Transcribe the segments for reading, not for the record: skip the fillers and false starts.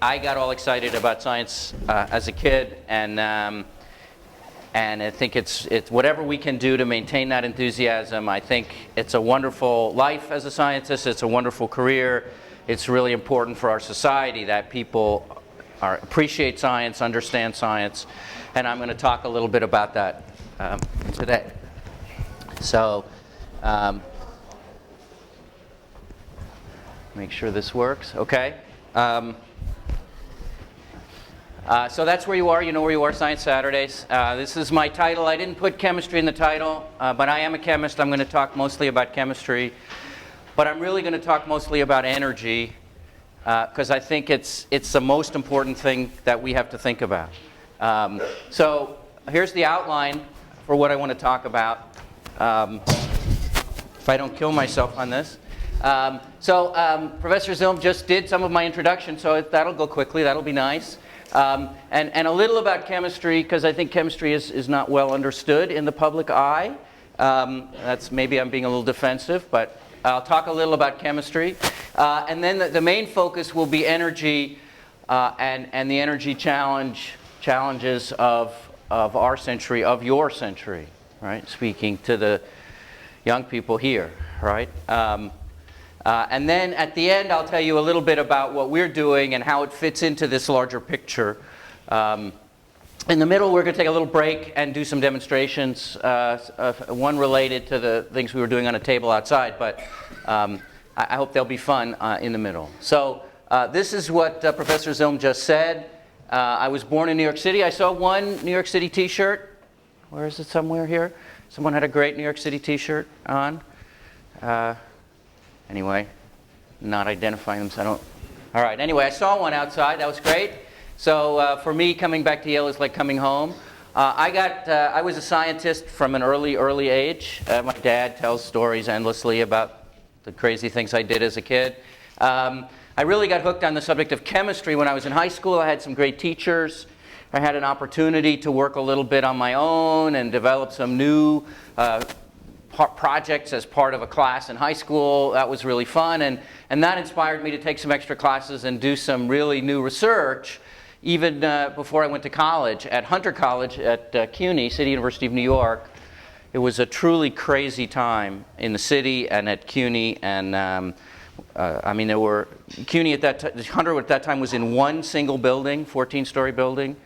I got all excited about science as a kid, and I think it's whatever we can do to maintain that enthusiasm. I think it's a wonderful life as a scientist. It's a wonderful career. It's really important for our society that people appreciate science, understand science, and I'm going to talk a little bit about that today. So, make sure this works. Okay. So that's where you are. You know where you are, Science Saturdays. This is my title. I didn't put chemistry in the title, but I am a chemist. I'm going to talk mostly about chemistry. But I'm really going to talk mostly about energy, because I think it's the most important thing that we have to think about. So here's the outline for what I want to talk about, if I don't kill myself on this. Professor Zilm just did some of my introduction, so that'll go quickly. That'll be nice. And a little about chemistry, because I think chemistry is not well understood in the public eye. That's maybe I'm being a little defensive, but I'll talk a little about chemistry. And then the main focus will be energy and the energy challenges of our century, of your century, right? Speaking to the young people here, right? And then at the end, I'll tell you a little bit about what we're doing and how it fits into this larger picture. In the middle, we're going to take a little break and do some demonstrations, one related to the things we were doing on a table outside, but I hope they'll be fun in the middle. So this is what Professor Zilm just said. I was born in New York City. I saw one New York City t-shirt. Where is it? Somewhere here? Someone had a great New York City t-shirt on. Anyway, not identifying them, so I don't. All right, anyway, I saw one outside. That was great. So for me, coming back to Yale is like coming home. I was a scientist from an early age. My dad tells stories endlessly about the crazy things I did as a kid. I really got hooked on the subject of chemistry when I was in high school. I had some great teachers. I had an opportunity to work a little bit on my own and develop some new projects as part of a class in high school. That was really fun, and that inspired me to take some extra classes and do some really new research even before I went to college. At Hunter College at CUNY, City University of New York, it was a truly crazy time in the city and at CUNY, and I mean there were, CUNY at that time, Hunter at that time was in one single building, 14-story building,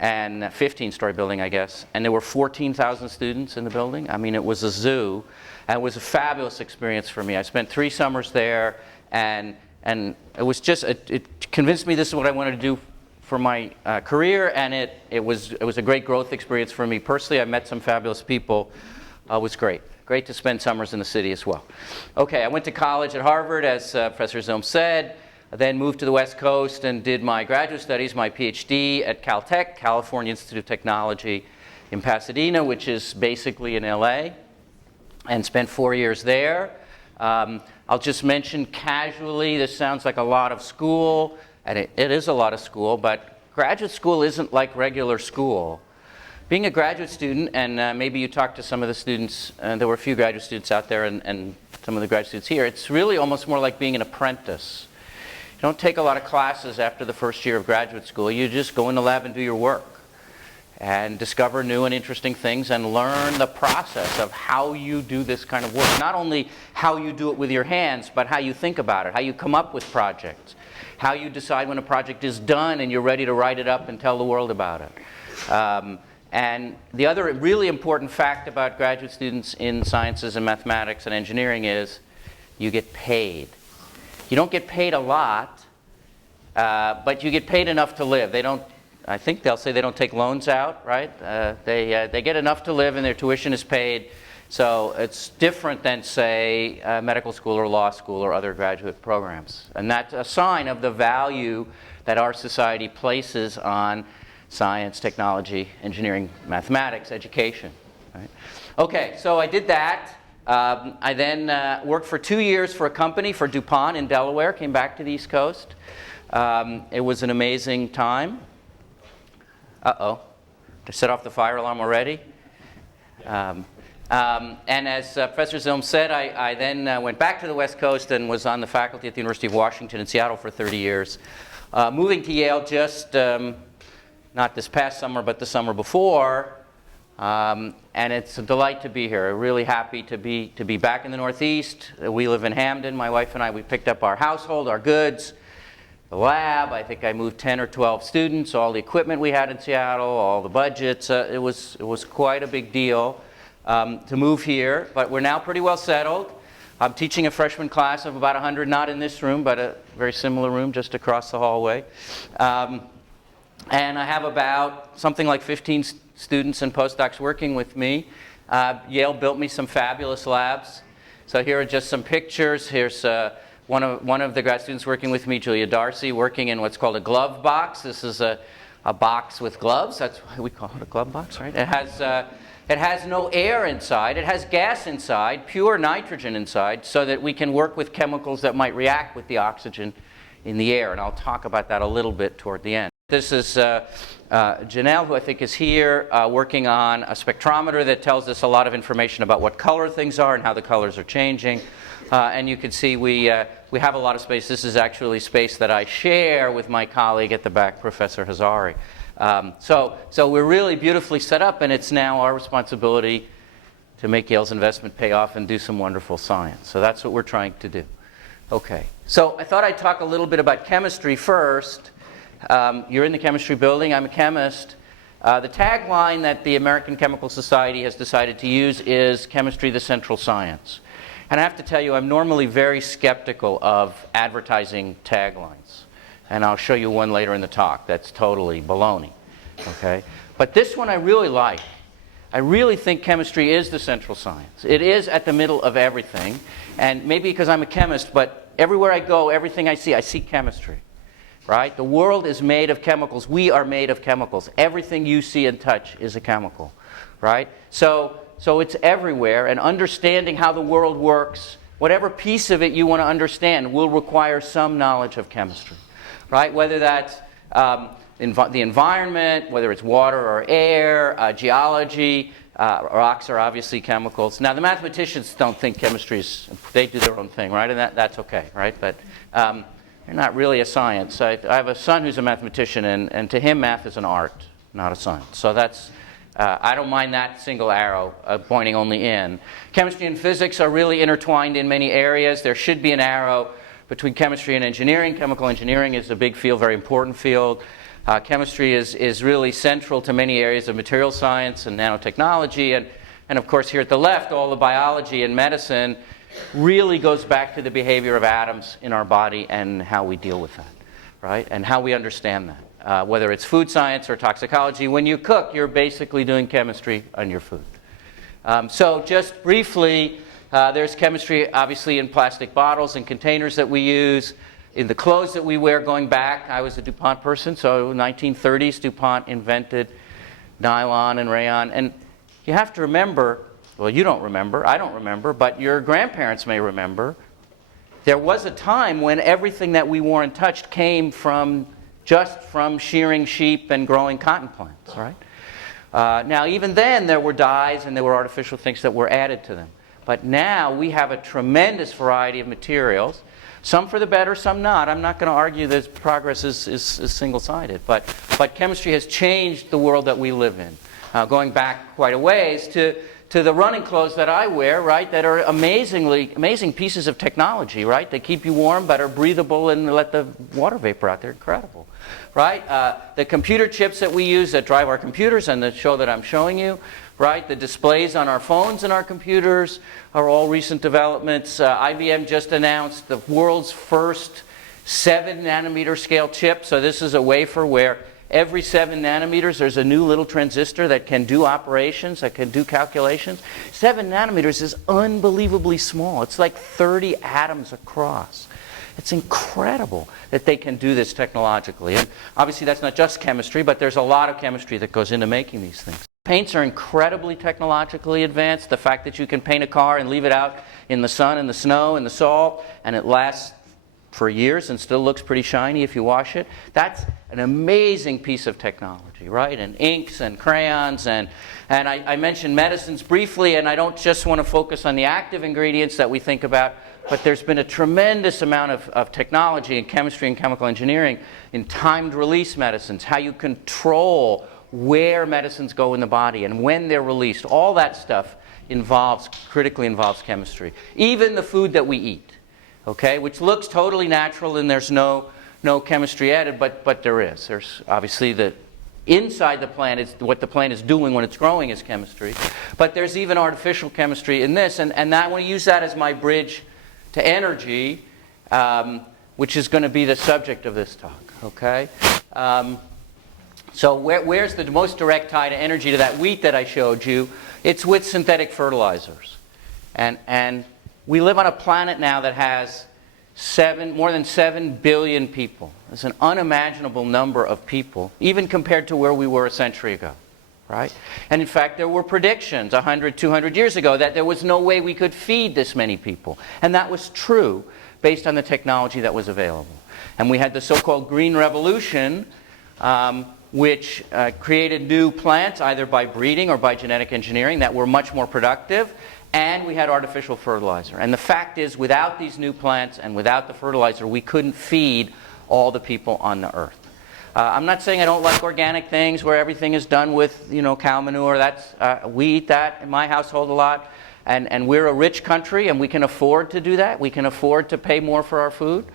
and 15-story building, I guess, and there were 14,000 students in the building. I mean, it was a zoo, and it was a fabulous experience for me. I spent 3 summers there, and it was just, it convinced me this is what I wanted to do for my career, and it was a great growth experience for me personally. I met some fabulous people. It was great. Great to spend summers in the city as well. Okay, I went to college at Harvard, as Professor Zilm said. I then moved to the West Coast and did my graduate studies, my PhD at Caltech, California Institute of Technology in Pasadena, which is basically in LA, and spent 4 years there. I'll just mention casually, this sounds like a lot of school, and it is a lot of school, but graduate school isn't like regular school. Being a graduate student, and maybe you talked to some of the students, there were a few graduate students out there and some of the graduate students here, it's really almost more like being an apprentice. You don't take a lot of classes after the first year of graduate school. You just go in the lab and do your work and discover new and interesting things and learn the process of how you do this kind of work. Not only how you do it with your hands, but how you think about it, how you come up with projects, how you decide when a project is done and you're ready to write it up and tell the world about it. And the other really important fact about graduate students in sciences and mathematics and engineering is you get paid. You don't get paid a lot, but you get paid enough to live. They don't, I think they'll say they don't take loans out, right? They get enough to live and their tuition is paid. So it's different than, say, medical school or law school or other graduate programs. And that's a sign of the value that our society places on science, technology, engineering, mathematics, education. Right? Okay, so I did that. I then worked for 2 years for a company, for DuPont in Delaware, came back to the East Coast. It was an amazing time. Uh-oh. Did I set off the fire alarm already? And as Professor Zilm said, I then went back to the West Coast and was on the faculty at the University of Washington in Seattle for 30 years. Moving to Yale just, not this past summer, but the summer before, and it's a delight to be here. Really happy to be back in the Northeast. We live in Hamden. My wife and I, we picked up our household, our goods, the lab. I think I moved 10 or 12 students, all the equipment we had in Seattle, all the budgets. It was quite a big deal to move here, but we're now pretty well settled. I'm teaching a freshman class of about 100, not in this room, but a very similar room just across the hallway. And I have about something like 15 students and postdocs working with me. Yale built me some fabulous labs. So here are just some pictures. Here's one of the grad students working with me, Julia Darcy, working in what's called a glove box. This is a box with gloves. That's why we call it a glove box, right? It has no air inside. It has gas inside, pure nitrogen inside, so that we can work with chemicals that might react with the oxygen in the air. And I'll talk about that a little bit toward the end. This is Janelle, who I think is here, working on a spectrometer that tells us a lot of information about what color things are and how the colors are changing. And you can see we have a lot of space. This is actually space that I share with my colleague at the back, Professor Hazari. So we're really beautifully set up, and it's now our responsibility to make Yale's investment pay off and do some wonderful science. So that's what we're trying to do. Okay. So I thought I'd talk a little bit about chemistry first. You're in the chemistry building. I'm a chemist. The tagline that the American Chemical Society has decided to use is chemistry the central science. And I have to tell you, I'm normally very skeptical of advertising taglines. And I'll show you one later in the talk that's totally baloney. Okay? But this one I really like. I really think chemistry is the central science. It is at the middle of everything. And maybe because I'm a chemist, but everywhere I go, everything I see chemistry. Right? The world is made of chemicals. We are made of chemicals. Everything you see and touch is a chemical. Right? So it's everywhere, and understanding how the world works, whatever piece of it you want to understand, will require some knowledge of chemistry. Right? Whether that's the environment, whether it's water or air, geology, rocks are obviously chemicals. Now, the mathematicians don't think chemistry is, they do their own thing, right? And that's okay, right? But they're not really a science. I have a son who's a mathematician, and to him, math is an art, not a science. So that's, I don't mind that single arrow pointing only in. Chemistry and physics are really intertwined in many areas. There should be an arrow between chemistry and engineering. Chemical engineering is a big field, very important field. Chemistry is really central to many areas of material science and nanotechnology. And of course, here at the left, all the biology and medicine really goes back to the behavior of atoms in our body and how we deal with that, right? And how we understand that. Whether it's food science or toxicology, when you cook, you're basically doing chemistry on your food. So just briefly, there's chemistry obviously in plastic bottles and containers that we use, in the clothes that we wear going back. I was a DuPont person, so 1930s, DuPont invented nylon and rayon. And you have to remember, well, you don't remember, I don't remember, but your grandparents may remember, there was a time when everything that we wore and touched came just from shearing sheep and growing cotton plants, right? Now, even then, there were dyes and there were artificial things that were added to them. But now we have a tremendous variety of materials, some for the better, some not. I'm not going to argue that progress is single-sided, but chemistry has changed the world that we live in, going back quite a ways to the running clothes that I wear, right, that are amazing pieces of technology, right? They keep you warm but are breathable and let the water vapor out. They're incredible, right? The computer chips that we use that drive our computers and the show that I'm showing you, right? The displays on our phones and our computers are all recent developments. IBM just announced the world's first 7-nanometer scale chip. So this is a wafer where every 7 nanometers, there's a new little transistor that can do operations, that can do calculations. 7 nanometers is unbelievably small. It's like 30 atoms across. It's incredible that they can do this technologically. And obviously that's not just chemistry, but there's a lot of chemistry that goes into making these things. Paints are incredibly technologically advanced. The fact that you can paint a car and leave it out in the sun and the snow and the salt, and it lasts for years and still looks pretty shiny if you wash it. That's an amazing piece of technology, right? And inks and crayons and I mentioned medicines briefly, and I don't just want to focus on the active ingredients that we think about. but there's been a tremendous amount of technology in chemistry and chemical engineering in timed release medicines, how you control where medicines go in the body and when they're released. All that stuff critically involves chemistry. Even the food that we eat, okay, which looks totally natural and there's no chemistry added, but there is. There's obviously the inside the plant is what the plant is doing when it's growing is chemistry, but there's even artificial chemistry in this, and I want to use that as my bridge to energy, which is going to be the subject of this talk. Okay. So where's the most direct tie to energy to that wheat that I showed you? It's with synthetic fertilizers. And we live on a planet now that has more than 7 billion people. It's an unimaginable number of people, even compared to where we were a century ago. Right? And in fact, there were predictions 100, 200 years ago that there was no way we could feed this many people. And that was true based on the technology that was available. And we had the so-called Green Revolution, which created new plants either by breeding or by genetic engineering that were much more productive, and we had artificial fertilizer. And the fact is, without these new plants and without the fertilizer, we couldn't feed all the people on the earth. I'm not saying I don't like organic things where everything is done with, cow manure. We eat that in my household a lot, and we're a rich country and we can afford to do that. We can afford to pay more for our food,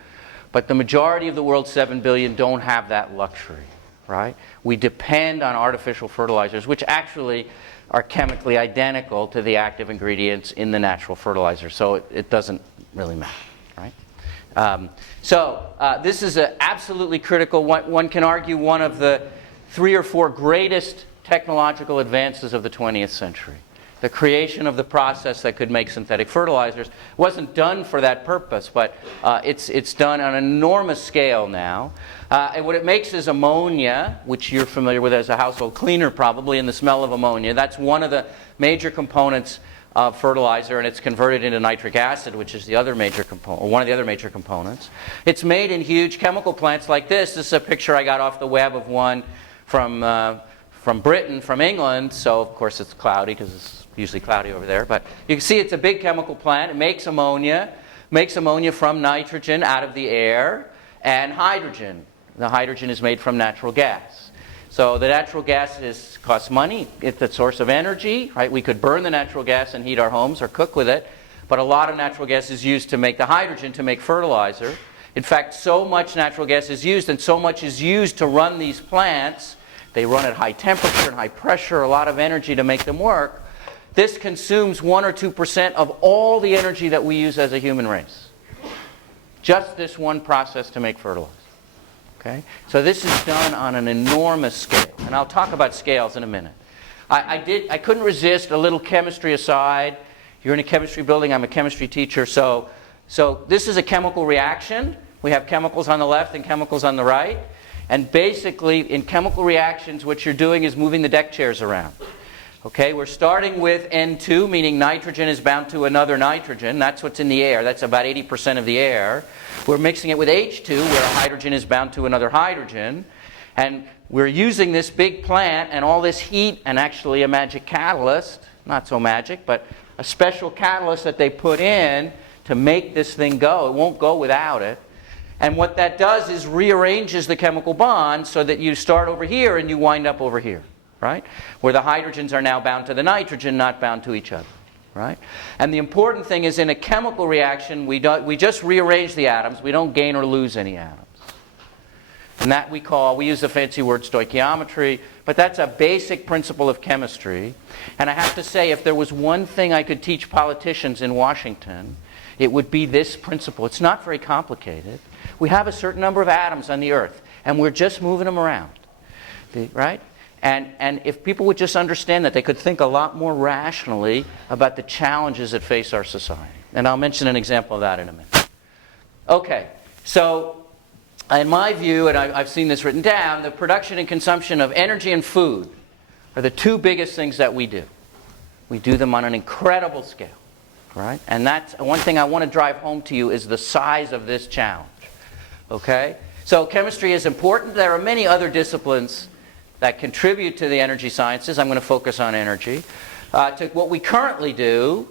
but the majority of the world's 7 billion don't have that luxury. Right? We depend on artificial fertilizers, which actually are chemically identical to the active ingredients in the natural fertilizer, so it doesn't really matter. Right? This is absolutely critical. One can argue one of the 3 or 4 greatest technological advances of the 20th century. The creation of the process that could make synthetic fertilizers wasn't done for that purpose, but it's done on an enormous scale now. And what it makes is ammonia, which you're familiar with as a household cleaner probably, and the smell of ammonia. That's one of the major components of fertilizer, and it's converted into nitric acid, which is the other major component, or one of the other major components. It's made in huge chemical plants like this. This is a picture I got off the web of one from Britain, from England. So of course it's cloudy because it's usually cloudy over there. But you can see it's a big chemical plant. It makes ammonia from nitrogen out of the air and hydrogen. The hydrogen is made from natural gas. So the natural gas costs money. It's a source of energy. Right? We could burn the natural gas and heat our homes or cook with it. But a lot of natural gas is used to make the hydrogen, to make fertilizer. In fact, so much natural gas is used, and so much is used to run these plants. They run at high temperature and high pressure, a lot of energy to make them work. This consumes 1 or 2% of all the energy that we use as a human race. Just this one process to make fertilizer. Okay? So this is done on an enormous scale. And I'll talk about scales in a minute. I couldn't resist a little chemistry aside. You're in a chemistry building. I'm a chemistry teacher. So this is a chemical reaction. We have chemicals on the left and chemicals on the right. And basically, in chemical reactions, what you're doing is moving the deck chairs around. Okay, we're starting with N2, meaning nitrogen is bound to another nitrogen. That's what's in the air. That's about 80% of the air. We're mixing it with H2, where a hydrogen is bound to another hydrogen. And we're using this big plant and all this heat and actually a magic catalyst, not so magic, but a special catalyst that they put in to make this thing go. It won't go without it. And what that does is rearranges the chemical bonds so that you start over here and you wind up over here. Right? Where the hydrogens are now bound to the nitrogen, not bound to each other. Right? And the important thing is in a chemical reaction, we just rearrange the atoms. We don't gain or lose any atoms. And that we use the fancy word stoichiometry, but that's a basic principle of chemistry. And I have to say, if there was one thing I could teach politicians in Washington, it would be this principle. It's not very complicated. We have a certain number of atoms on the Earth, and we're just moving them around. Right? And if people would just understand that, they could think a lot more rationally about the challenges that face our society. And I'll mention an example of that in a minute. Okay, so in my view, and I've seen this written down, the production and consumption of energy and food are the 2 biggest things that we do. We do them on an incredible scale. Right? And that's one thing I want to drive home to you is the size of this challenge. Okay? So chemistry is important. There are many other disciplines that contribute to the energy sciences. I'm going to focus on energy. To what we currently do,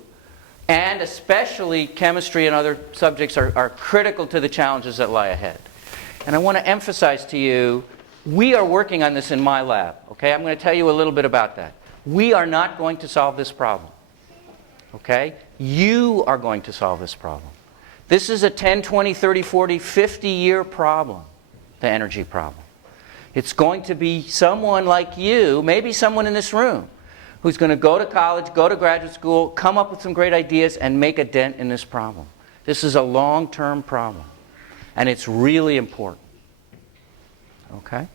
And especially chemistry and other subjects are critical to the challenges that lie ahead. And I want to emphasize to you, we are working on this in my lab. Okay? I'm going to tell you a little bit about that. We are not going to solve this problem. Okay? You are going to solve this problem. This is a 10, 20, 30, 40, 50-year problem, the energy problem. It's going to be someone like you, maybe someone in this room, who's going to go to college, go to graduate school, come up with some great ideas, and make a dent in this problem. This is a long-term problem, and it's really important. Okay?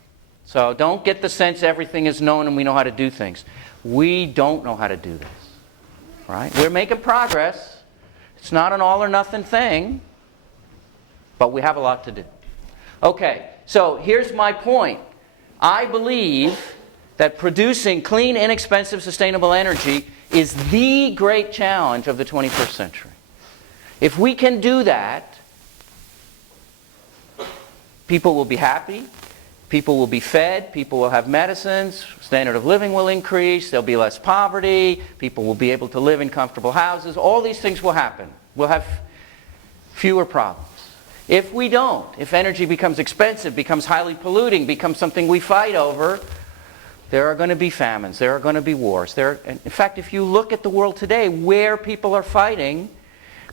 So don't get the sense everything is known and we know how to do things. We don't know how to do this. Right? We're making progress. It's not an all-or-nothing thing, but we have a lot to do. Okay, so here's my point. I believe that producing clean, inexpensive, sustainable energy is the great challenge of the 21st century. If we can do that, people will be happy, people will be fed, people will have medicines, standard of living will increase, there'll be less poverty, people will be able to live in comfortable houses, all these things will happen. We'll have fewer problems. If we don't, if energy becomes expensive, becomes highly polluting, becomes something we fight over, there are going to be famines, there are going to be wars. In fact, if you look at the world today, where people are fighting,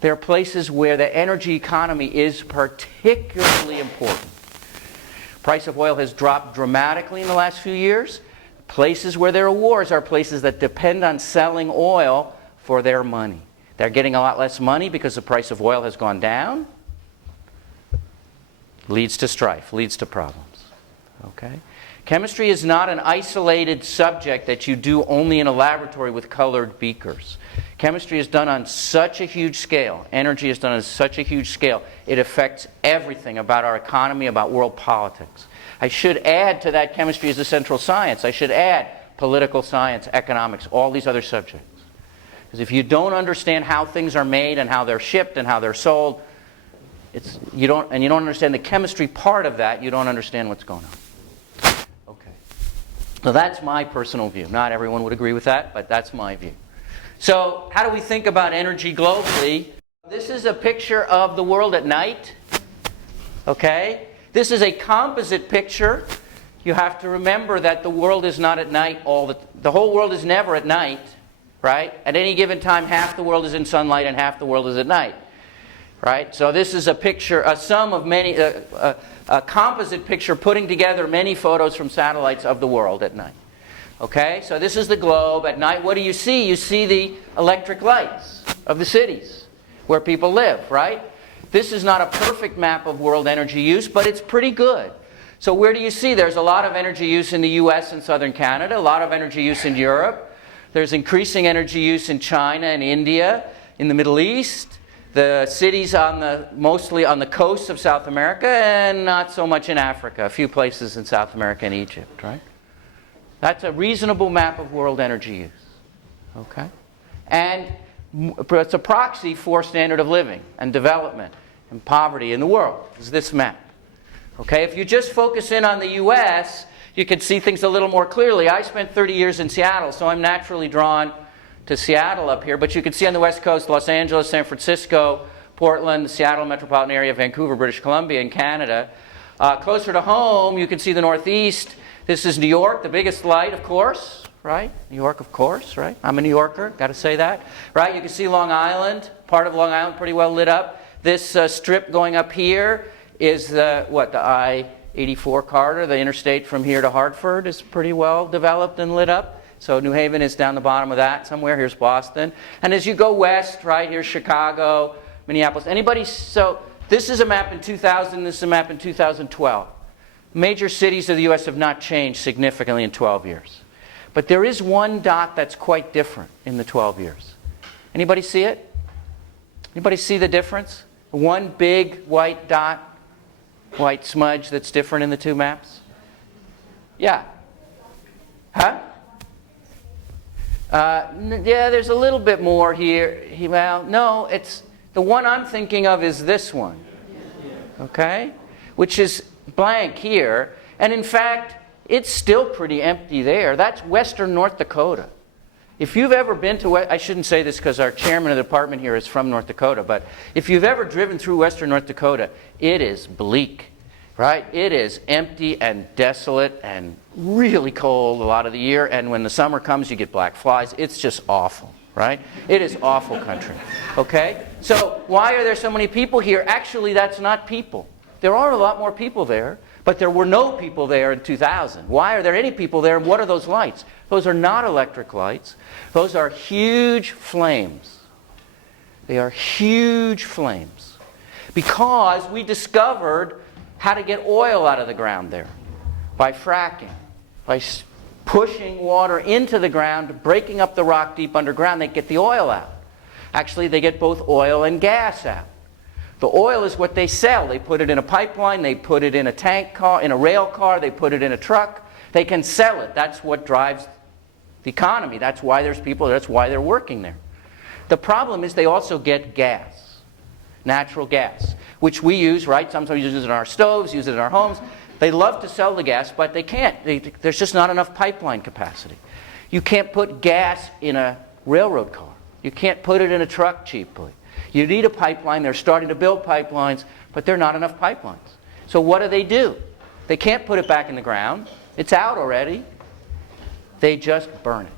there are places where the energy economy is particularly important. Price of oil has dropped dramatically in the last few years. Places where there are wars are places that depend on selling oil for their money. They're getting a lot less money because the price of oil has gone down. Leads to strife, leads to problems. Okay? Chemistry is not an isolated subject that you do only in a laboratory with colored beakers. Chemistry is done on such a huge scale. Energy is done on such a huge scale. It affects everything about our economy, about world politics. I should add to that chemistry is a central science. I should add political science, economics, all these other subjects. Because if you don't understand how things are made and how they're shipped and how they're sold, you don't understand the chemistry part of that, you don't understand what's going on. Okay. So that's my personal view. Not everyone would agree with that, but that's my view. So how do we think about energy globally? This is a picture of the world at night. Okay? This is a composite picture. You have to remember that the world is not at night the whole world is never at night, right? At any given time, half the world is in sunlight and half the world is at night. Right? So this is a picture, a sum of many, a composite picture putting together many photos from satellites of the world at night. Okay? So this is the globe. At night, what do you see? You see the electric lights of the cities where people live, right? This is not a perfect map of world energy use, but it's pretty good. So where do you see? There's a lot of energy use in the US and southern Canada, a lot of energy use in Europe. There's increasing energy use in China and India, in the Middle East. The cities mostly on the coast of South America and not so much in Africa. A few places in South America and Egypt, right? That's a reasonable map of world energy use. Okay? And it's a proxy for standard of living and development and poverty in the world, is this map. Okay? If you just focus in on the US, you can see things a little more clearly. I spent 30 years in Seattle, so I'm naturally drawn to Seattle up here, but you can see on the West Coast, Los Angeles, San Francisco, Portland, the Seattle metropolitan area, Vancouver, British Columbia, and Canada. Closer to home, you can see the Northeast. This is New York, the biggest light, of course, right? New York, of course, right? I'm a New Yorker, got to say that, right? You can see Long Island, part of Long Island pretty well lit up. This strip going up here is the I-84 corridor, the interstate from here to Hartford is pretty well developed and lit up. So New Haven is down the bottom of that somewhere. Here's Boston. And as you go west, right, here's Chicago, Minneapolis. So this is a map in 2000, this is a map in 2012. Major cities of the U.S. have not changed significantly in 12 years. But there is one dot that's quite different in the 12 years. Anybody see it? Anybody see the difference? One big white dot, white smudge that's different in the two maps? Yeah. Huh? Yeah, there's a little bit more here. Well, no, it's the one I'm thinking of is this one. Okay? Which is blank here. And in fact, it's still pretty empty there. That's western North Dakota. If you've ever been to, I shouldn't say this because our chairman of the department here is from North Dakota, but if you've ever driven through western North Dakota, it is bleak, right? It is empty and desolate and really cold a lot of the year, and when the summer comes, you get black flies. It's just awful, right? It is awful country, okay? So why are there so many people here? Actually, that's not people. There are a lot more people there, but there were no people there in 2000. Why are there any people there, and what are those lights? Those are not electric lights. Those are huge flames. They are huge flames. Because we discovered how to get oil out of the ground there by fracking, by pushing water into the ground, breaking up the rock deep underground. They get the oil out. Actually, they get both oil and gas out. The oil is what they sell. They put it in a pipeline, they put it in a tank car, in a rail car, they put it in a truck. They can sell it. That's what drives the economy. That's why there's people, that's why they're working there. The problem is they also get gas, natural gas, which we use, right? Sometimes we use it in our stoves, use it in our homes. They love to sell the gas, but they can't. There's just not enough pipeline capacity. You can't put gas in a railroad car. You can't put it in a truck cheaply. You need a pipeline. They're starting to build pipelines, but there are not enough pipelines. So what do? They can't put it back in the ground. It's out already. They just burn it.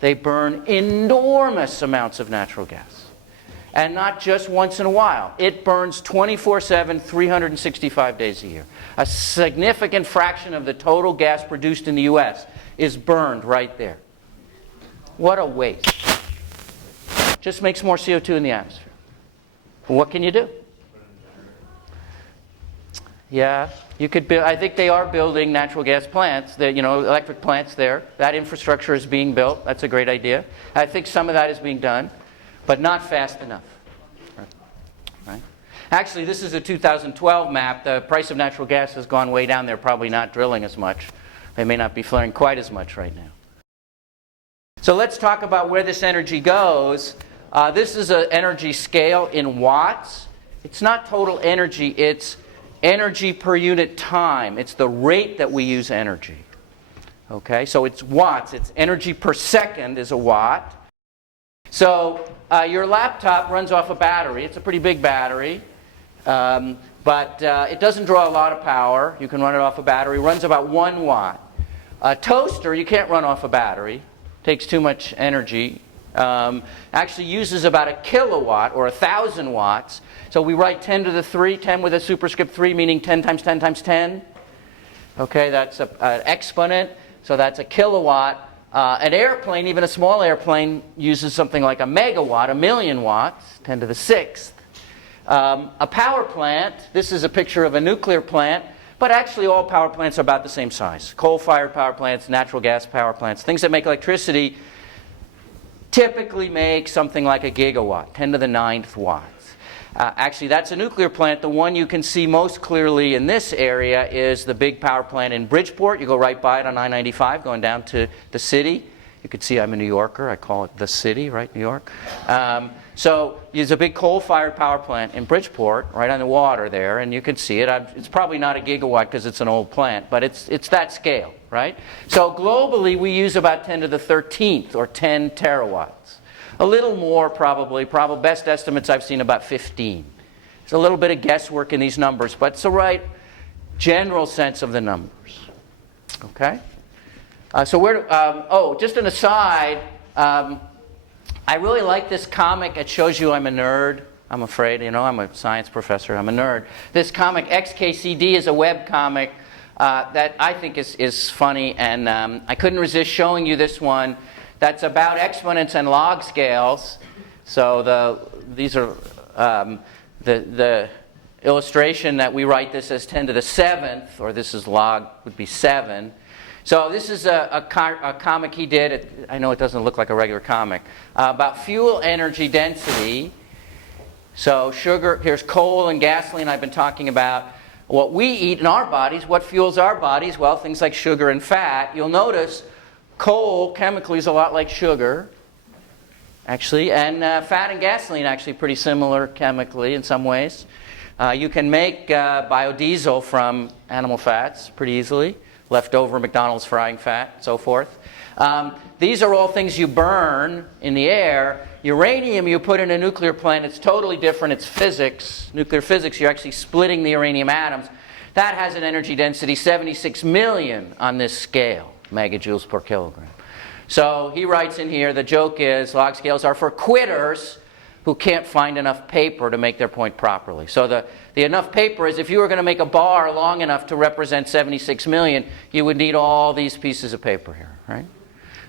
They burn enormous amounts of natural gas. And not just once in a while. It burns 24/7, 365 days a year. A significant fraction of the total gas produced in the U.S. is burned right there. What a waste. Just makes more CO2 in the atmosphere. What can you do? Yeah, you could build. I think they are building natural gas plants. Electric plants there. That infrastructure is being built. That's a great idea. I think some of that is being done, but not fast enough. Right? Actually, this is a 2012 map. The price of natural gas has gone way down. They're probably not drilling as much. They may not be flaring quite as much right now. So let's talk about where this energy goes. This is an energy scale in watts. It's not total energy, it's energy per unit time. It's the rate that we use energy. Okay, so it's watts. It's energy per second is a watt. So your laptop runs off a battery. It's a pretty big battery, but it doesn't draw a lot of power. You can run it off a battery. It runs about 1 watt. A toaster, you can't run off a battery. Takes too much energy. Actually uses about a kilowatt or 1,000 watts. So we write 10 to the 3, 10 with a superscript 3, meaning 10 times 10 times 10. Okay, that's an exponent. So that's a kilowatt. An airplane, even a small airplane, uses something like a megawatt, 1,000,000 watts, 10 to the 6th. A power plant, this is a picture of a nuclear plant, but actually all power plants are about the same size. Coal-fired power plants, natural gas power plants, things that make electricity typically make something like a gigawatt, 10 to the 9th watts. Actually, that's a nuclear plant. The one you can see most clearly in this area is the big power plant in Bridgeport. You go right by it on I-95 going down to the city. You can see I'm a New Yorker. I call it the city, right, New York. So there's a big coal-fired power plant in Bridgeport, right on the water there, and you can see it. It's probably not a gigawatt because it's an old plant, but it's that scale, right? So globally, we use about 10 to the 13th, or 10 terawatts. A little more probably best estimates I've seen about 15. There's a little bit of guesswork in these numbers, but it's the right general sense of the numbers. Okay? Just an aside, I really like this comic. It shows you I'm a nerd. I'm afraid, I'm a science professor. I'm a nerd. This comic, XKCD, is a web comic that I think is funny, and I couldn't resist showing you this one. That's about exponents and log scales. So these are the illustration that we write this as 10 to the 7th, or this is log, would be 7. So this is a comic he did. I know it doesn't look like a regular comic. About fuel energy density. So sugar, here's coal and gasoline I've been talking about. What we eat in our bodies, what fuels our bodies? Well, things like sugar and fat. You'll notice coal chemically is a lot like sugar, actually. And fat and gasoline actually pretty similar chemically in some ways. You can make biodiesel from animal fats pretty easily. Leftover McDonald's frying fat, so forth. These are all things you burn in the air. Uranium you put in a nuclear plant, it's totally different. It's physics, nuclear physics. You're actually splitting the uranium atoms. That has an energy density 76 million on this scale, megajoules per kilogram. So he writes in here, the joke is log scales are for quitters who can't find enough paper to make their point properly. So the enough paper is if you were going to make a bar long enough to represent 76 million, you would need all these pieces of paper here, right?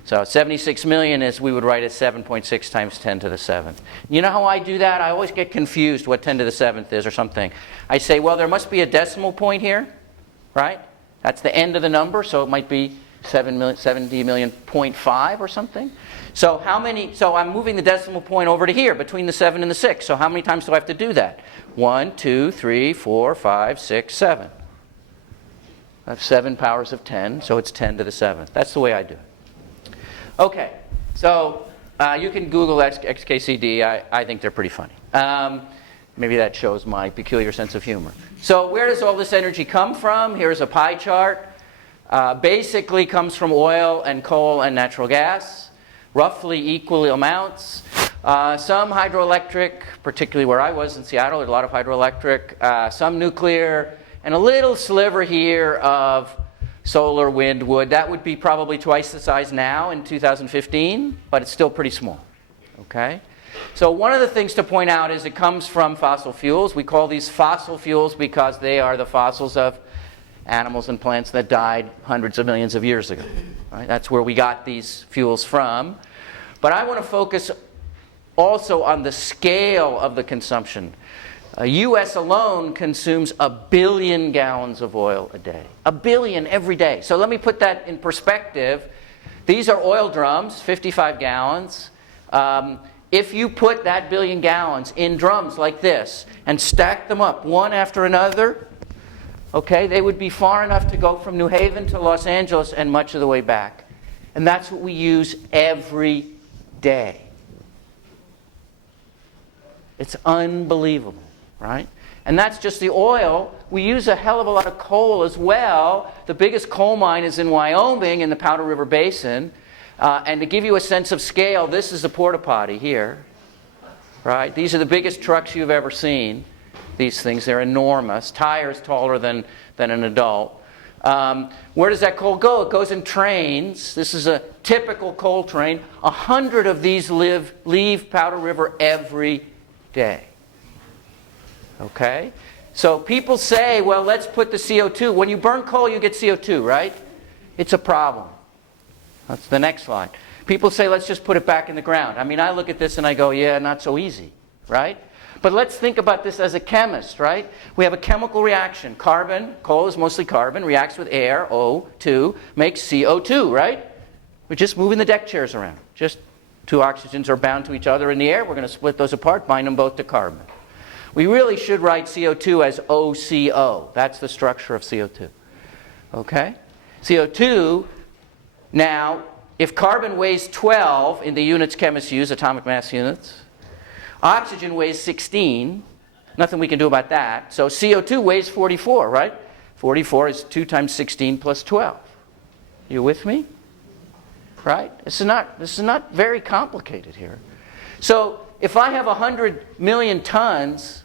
So 76 million is, we would write as 7.6 times 10 to the 7th. You know how I do that? I always get confused what 10 to the 7th is or something. I say, well, there must be a decimal point here, right? That's the end of the number, so it might be 70 million, 0.5 or something. So how many, so I'm moving the decimal point over to here, between the 7 and the 6. So how many times do I have to do that? 1, 2, 3, 4, 5, 6, 7. I have 7 powers of 10, so it's 10 to the 7th. That's the way I do it. Okay, so you can Google XKCD. I think they're pretty funny. Maybe that shows my peculiar sense of humor. So where does all this energy come from? Here's a pie chart. Basically comes from oil and coal and natural gas, roughly equal amounts. Some hydroelectric, particularly where I was in Seattle, there's a lot of hydroelectric. Some nuclear, and a little sliver here of solar, wind, wood. That would be probably twice the size now in 2015, but it's still pretty small. Okay? So one of the things to point out is it comes from fossil fuels. We call these fossil fuels because they are the fossils of animals and plants that died hundreds of millions of years ago. Right? That's where we got these fuels from. But I want to focus also on the scale of the consumption. U.S. alone consumes 1 billion gallons of oil a day. 1 billion every day. So let me put that in perspective. These are oil drums, 55 gallons. If you put that 1 billion gallons in drums like this and stack them up one after another, okay, they would be far enough to go from New Haven to Los Angeles and much of the way back. And that's what we use every day. It's unbelievable, right? And that's just the oil. We use a hell of a lot of coal as well. The biggest coal mine is in Wyoming in the Powder River Basin. And to give you a sense of scale, this is a porta potty here, right? These are the biggest trucks you've ever seen. These things, they're enormous. Tires taller than an adult. Where does that coal go? It goes in trains. This is a typical coal train. 100 of these leave Powder River every day. Okay? So people say, well, let's put the CO2. When you burn coal, you get CO2, right? It's a problem. That's the next slide. People say, let's just put it back in the ground. I mean, I look at this and I go, yeah, not so easy, right? But let's think about this as a chemist, right? We have a chemical reaction. Carbon, coal is mostly carbon, reacts with air, O2, makes CO2, right? We're just moving the deck chairs around. Just 2 oxygens are bound to each other in the air. We're going to split those apart, bind them both to carbon. We really should write CO2 as OCO. That's the structure of CO2. Okay? CO2, now, if carbon weighs 12 in the units chemists use, atomic mass units, oxygen weighs 16. Nothing we can do about that. So CO2 weighs 44, right? 44 is 2 times 16 plus 12. You with me? Right? This is not very complicated here. So if I have 100 million tons,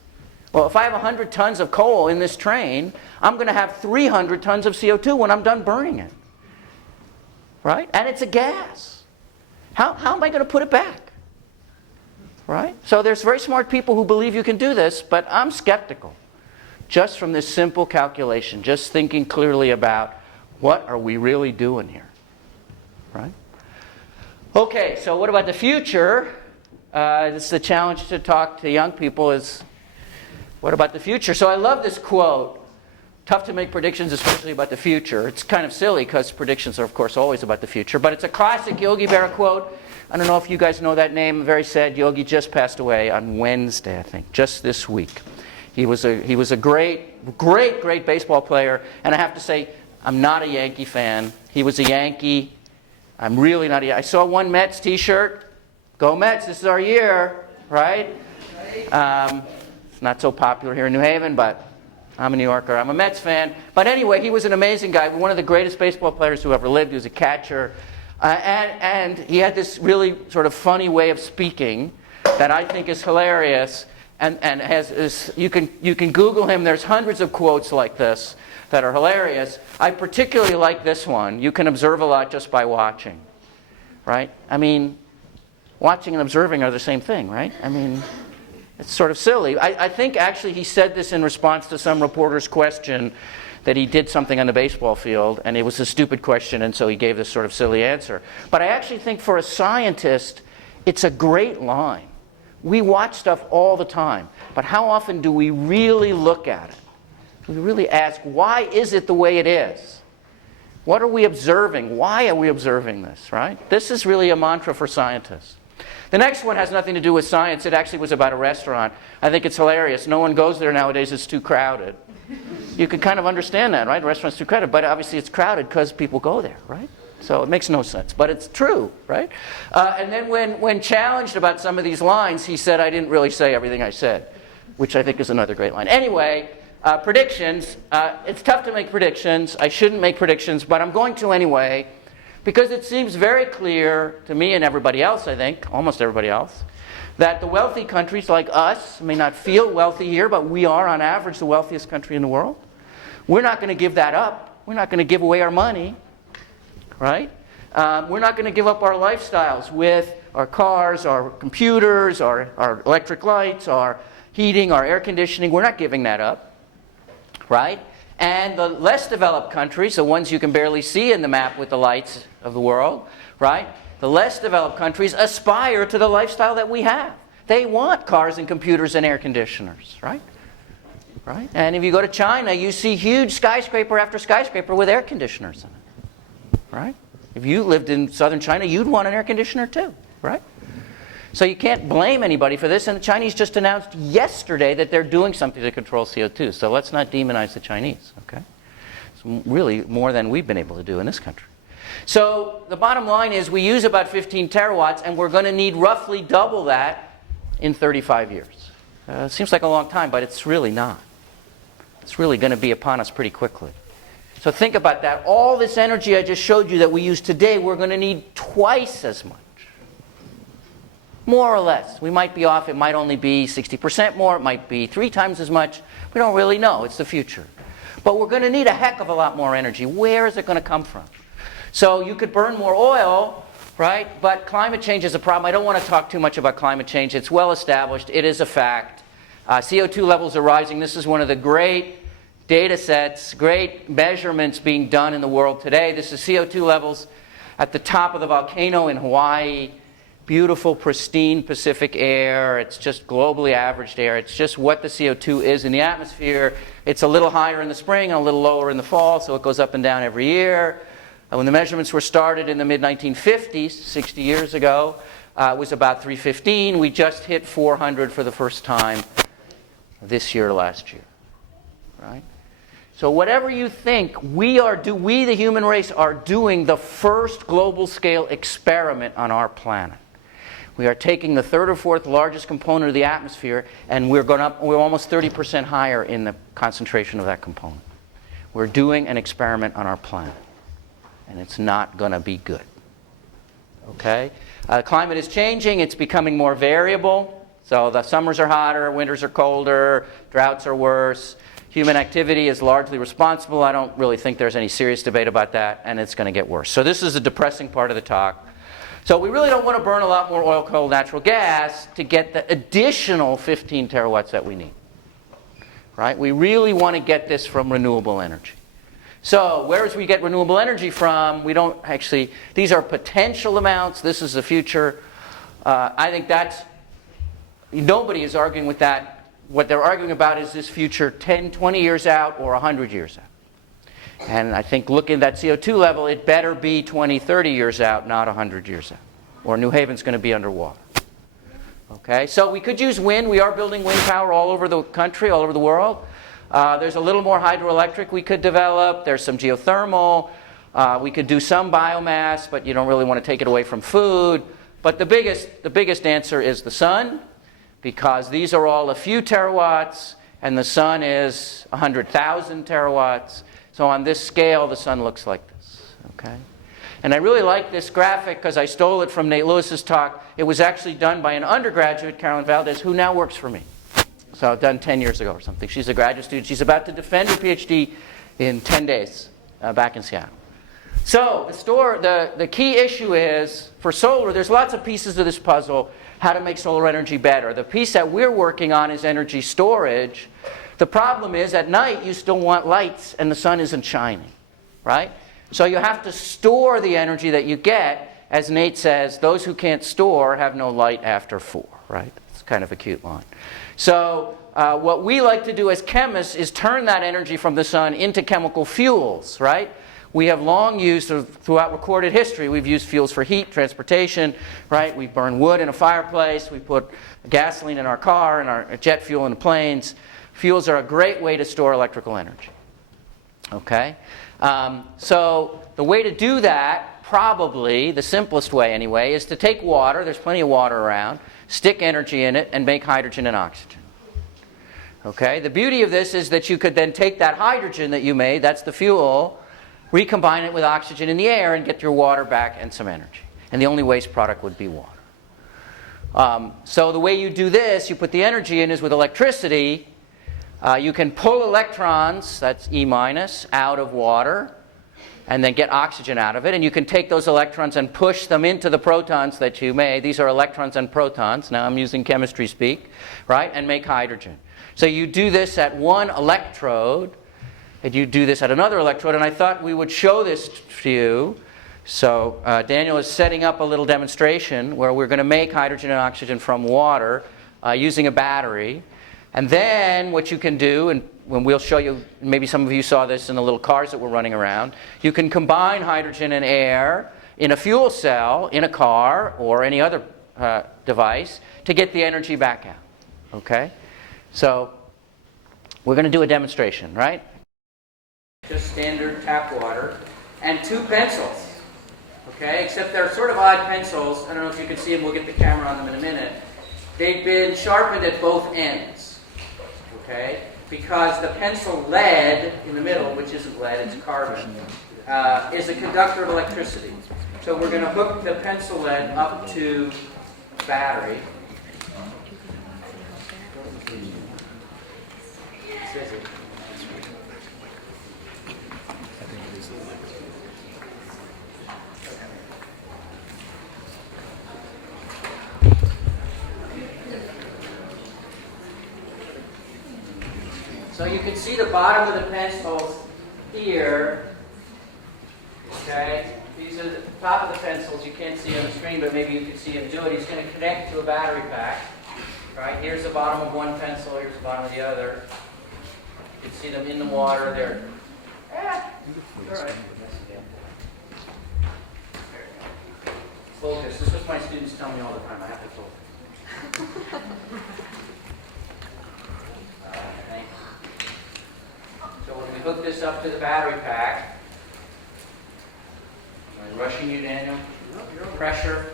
well, if I have 100 tons of coal in this train, I'm going to have 300 tons of CO2 when I'm done burning it. Right? And it's a gas. How am I going to put it back? Right? So there's very smart people who believe you can do this, but I'm skeptical. Just from this simple calculation, just thinking clearly about what are we really doing here? Right? Okay, so what about the future? This is the challenge to talk to young people is, what about the future? So I love this quote. Tough to make predictions, especially about the future. It's kind of silly because predictions are, of course, always about the future. But it's a classic Yogi Berra quote. I don't know if you guys know that name. Very sad. Yogi just passed away on Wednesday, I think, just this week. He was a great baseball player. And I have to say, I'm not a Yankee fan. He was a Yankee. I'm really not a Yankee. I saw one Mets t-shirt. Go Mets, this is our year, right? It's not so popular here in New Haven, but I'm a New Yorker. I'm a Mets fan. But anyway, he was an amazing guy. One of the greatest baseball players who ever lived. He was a catcher. And he had this really sort of funny way of speaking that I think is hilarious. And you can Google him. There's hundreds of quotes like this that are hilarious. I particularly like this one. You can observe a lot just by watching, right? I mean, watching and observing are the same thing, right? I mean, it's sort of silly. I think actually he said this in response to some reporter's question that he did something on the baseball field, and it was a stupid question, and so he gave this sort of silly answer. But I actually think for a scientist, it's a great line. We watch stuff all the time, but how often do we really look at it? We really ask, why is it the way it is? What are we observing? Why are we observing this, right? This is really a mantra for scientists. The next one has nothing to do with science. It actually was about a restaurant. I think it's hilarious. No one goes there nowadays. It's too crowded. You can kind of understand that, right? The restaurant's too crowded, but obviously it's crowded because people go there, right? So it makes no sense, but it's true, right? And then when challenged about some of these lines, he said, I didn't really say everything I said, which I think is another great line. Anyway, predictions. It's tough to make predictions. I shouldn't make predictions, but I'm going to anyway, because it seems very clear to me and everybody else, I think, almost everybody else, that the wealthy countries like us may not feel wealthy here, but we are on average the wealthiest country in the world. We're not going to give that up. We're not going to give away our money, right? We're not going to give up our lifestyles with our cars, our computers, our electric lights, our heating, our air conditioning. We're not giving that up, right? And the less developed countries, the ones you can barely see in the map with the lights of the world, right? The less developed countries aspire to the lifestyle that we have. They want cars and computers and air conditioners, right? Right? And if you go to China, you see huge skyscraper after skyscraper with air conditioners in it, right? If you lived in southern China, you'd want an air conditioner too, right? So you can't blame anybody for this. And the Chinese just announced yesterday that they're doing something to control CO2. So let's not demonize the Chinese, okay? It's really more than we've been able to do in this country. So the bottom line is we use about 15 terawatts, and we're going to need roughly double that in 35 years. It seems like a long time, but it's really not. It's really going to be upon us pretty quickly. So think about that. All this energy I just showed you that we use today, we're going to need twice as much. More or less. We might be off. It might only be 60% more. It might be 3 times as much. We don't really know. It's the future. But we're going to need a heck of a lot more energy. Where is it going to come from? So you could burn more oil, right? But climate change is a problem. I don't want to talk too much about climate change. It's well established. It is a fact. CO2 levels are rising. This is one of the great data sets, great measurements being done in the world today. This is CO2 levels at the top of the volcano in Hawaii. Beautiful, pristine Pacific air. It's just globally averaged air. It's just what the CO2 is in the atmosphere. It's a little higher in the spring and a little lower in the fall, so it goes up and down every year. When the measurements were started in the mid-1950s, 60 years ago, it was about 315. We just hit 400 for the first time this year, last year, right? So whatever you think, we, the human race, are doing the first global scale experiment on our planet. We are taking the 3rd or 4th largest component of the atmosphere, and we're almost 30% higher in the concentration of that component. We're doing an experiment on our planet, and it's not going to be good. Okay? Climate is changing. It's becoming more variable. So the summers are hotter, winters are colder, droughts are worse. Human activity is largely responsible. I don't really think there's any serious debate about that, and it's going to get worse. So this is a depressing part of the talk. So we really don't want to burn a lot more oil, coal, natural gas to get the additional 15 terawatts that we need. Right? We really want to get this from renewable energy. So where do we get renewable energy from? We don't actually, these are potential amounts. This is the future. I think nobody is arguing with that. What they're arguing about is this future 10, 20 years out or 100 years out. And I think looking at that CO2 level, it better be 20, 30 years out, not 100 years out. Or New Haven's going to be underwater. Okay, so we could use wind. We are building wind power all over the country, all over the world. There's a little more hydroelectric we could develop. There's some geothermal. We could do some biomass, but you don't really want to take it away from food. But the biggest answer is the sun, because these are all a few terawatts, and the sun is 100,000 terawatts. So on this scale, the sun looks like this. Okay? And I really like this graphic because I stole it from Nate Lewis's talk. It was actually done by an undergraduate, Carolyn Valdez, who now works for me. So done 10 years ago or something. She's a graduate student. She's about to defend her PhD in 10 days back in Seattle. So the key issue is, for solar, there's lots of pieces of this puzzle, how to make solar energy better. The piece that we're working on is energy storage. The problem is, at night, you still want lights and the sun isn't shining, right? So you have to store the energy that you get. As Nate says, those who can't store have no light after 4, right? It's kind of a cute line. So what we like to do as chemists is turn that energy from the sun into chemical fuels, right? We have long used, throughout recorded history, we've used fuels for heat, transportation, right? We burn wood in a fireplace. We put gasoline in our car and our jet fuel in the planes. Fuels are a great way to store electrical energy, okay? So the way to do that, probably, the simplest way anyway, is to take water, there's plenty of water around, stick energy in it, and make hydrogen and oxygen. Okay? The beauty of this is that you could then take that hydrogen that you made, that's the fuel, recombine it with oxygen in the air and get your water back and some energy. And the only waste product would be water. So the way you do this, you put the energy in, is with electricity. You can pull electrons, that's E minus, out of water and then get oxygen out of it. And you can take those electrons and push them into the protons that you made. These are electrons and protons. Now I'm using chemistry speak, right? And make hydrogen. So you do this at one electrode, and you do this at another electrode. And I thought we would show this to you. So Daniel is setting up a little demonstration where we're going to make hydrogen and oxygen from water using a battery. And then what you can do, and when we'll show you, maybe some of you saw this in the little cars that were running around, you can combine hydrogen and air in a fuel cell in a car or any other device to get the energy back out. Okay? So we're going to do a demonstration, right? Just standard tap water and 2 pencils. Okay? Except they're sort of odd pencils. I don't know if you can see them. We'll get the camera on them in a minute. They've been sharpened at both ends. Okay? Because the pencil lead in the middle, which isn't lead, it's carbon, is a conductor of electricity. So we're going to hook the pencil lead up to a battery. So you can see the bottom of the pencils here. Okay? These are the top of the pencils. You can't see on the screen, but maybe you can see him do it. He's going to connect to a battery pack. Right? Here's the bottom of one pencil. Here's the bottom of the other. You can see them in the water. They're all right. Focus. This is what my students tell me all the time. I have to focus. So when we hook this up to the battery pack, I'm rushing you, Daniel. Pressure.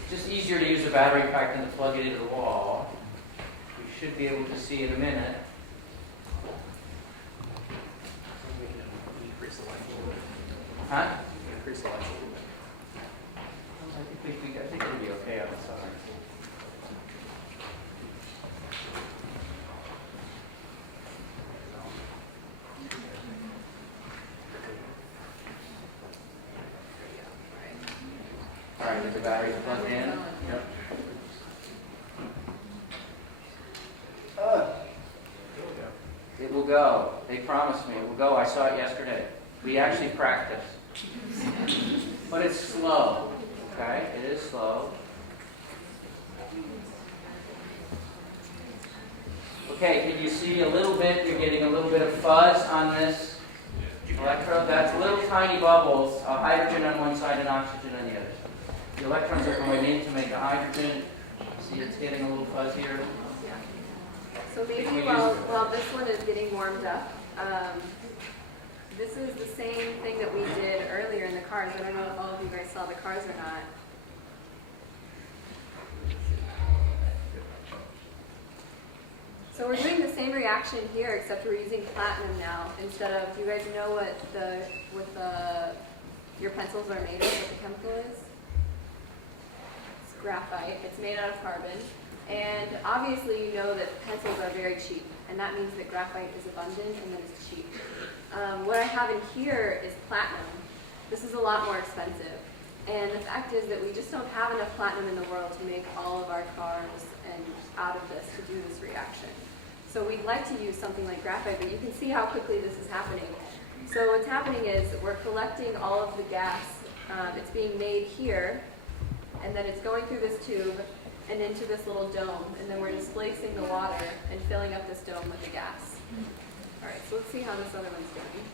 It's just easier to use a battery pack than to plug it into the wall. You should be able to see in a minute. Huh? Increase the light a little bit. I think it'll be okay on the side. All right, get the battery plugged in. Yep. It will go. They promised me it will go. I saw it yesterday. We actually practiced. But it's slow. Okay? It is slow. Okay, can you see a little bit? You're getting a little bit of fuzz on this electrode. That's little tiny bubbles of hydrogen on one side and oxygen on the other side. The electrons are going in to make the hydrogen. See, it's getting a little fuzz here. So maybe while this one is getting warmed up, this is the same thing that we did earlier in the cars. I don't know if all of you guys saw the cars or not. So we're doing the same reaction here, except we're using platinum now instead of. Do you guys know what your pencils are made of? What the chemical is? It's graphite. It's made out of carbon, and obviously you know that pencils are very cheap, and that means that graphite is abundant and that it's cheap. What I have in here is platinum. This is a lot more expensive, and the fact is that we just don't have enough platinum in the world to make all of our cars and out of this to do this reaction. So we'd like to use something like graphite, but you can see how quickly this is happening. So what's happening is we're collecting all of the gas. It's being made here, and then it's going through this tube and into this little dome, and then we're displacing the water and filling up this dome with the gas. All right, so let's see how this other one's doing.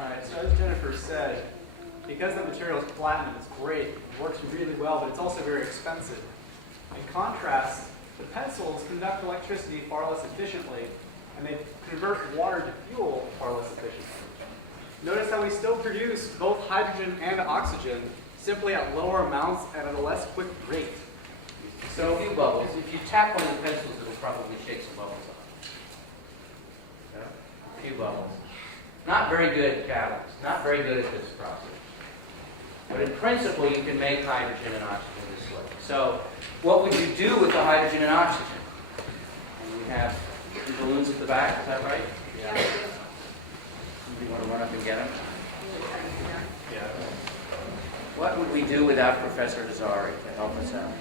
All right, so as Jennifer said, because the material is platinum, it's great. It works really well, but it's also very expensive. In contrast, the pencils conduct electricity far less efficiently, and they convert water to fuel far less efficiently. Notice how we still produce both hydrogen and oxygen, simply at lower amounts and at a less quick rate. So a few bubbles. If you tap one of the pencils, it'll probably shake some bubbles up. Yeah? A few bubbles. Not very good catalyst. Not very good at this process. But in principle, you can make hydrogen and oxygen this way. So what would you do with the hydrogen and oxygen? And we have the balloons at the back. Is that right? Yeah. You want to run up and get them? Yeah. What would we do without Professor Hazari to help us out?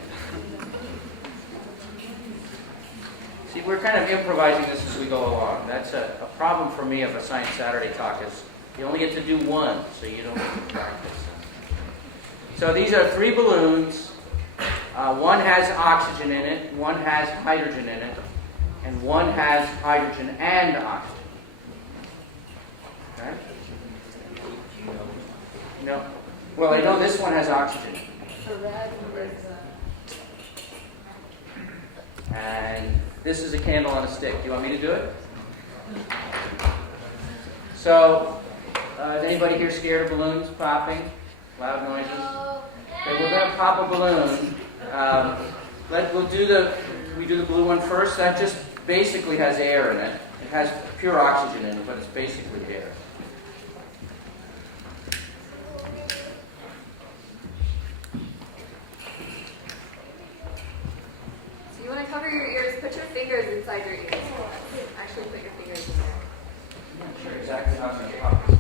See, we're kind of improvising this as we go along. That's a problem for me of a Science Saturday talk is you only get to do one, so you don't get to practice. So these are 3 balloons. One has oxygen in it, one has hydrogen in it, and one has hydrogen and oxygen. Okay? No. Well, I know this one has oxygen. The red is And this is a candle on a stick. Do you want me to do it? So, is anybody here scared of balloons popping? Loud noises? Okay, we're going to pop a balloon. We do the blue one first. That just basically has air in it. It has pure oxygen in it, but it's basically air. So you want to cover your ears, put your fingers inside your ears. Actually put your fingers in there. I'm not sure exactly how I'm going to pop this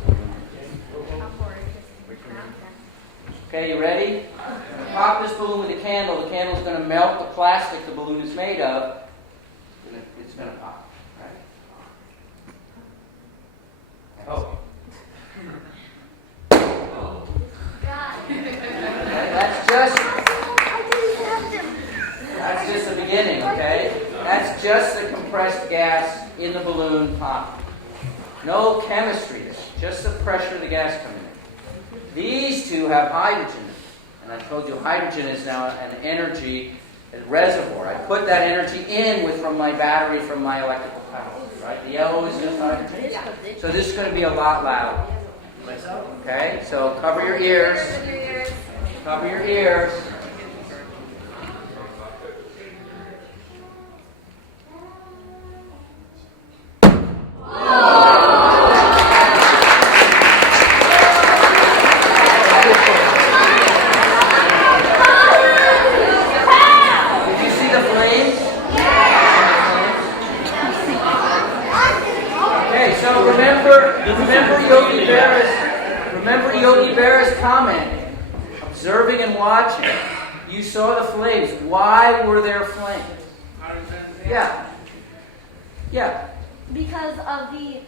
balloon. Okay, you ready? Pop this balloon with a candle. The candle's going to melt the plastic the balloon is made of. It's going to pop. Right? I hope. That's just the beginning, okay? That's just the compressed gas in the balloon popping. No chemistry there, just the pressure of the gas coming in. These two have hydrogen, and I told you hydrogen is now an energy reservoir. I put that energy in from my battery, from my electrical power. Right? The yellow is just hydrogen. So this is going to be a lot louder. Okay, so cover your ears. Cover your ears. Remember Yogi Berra's comment, observing and watching. You saw the flames. Why were there flames? Yeah. Yeah. Because of the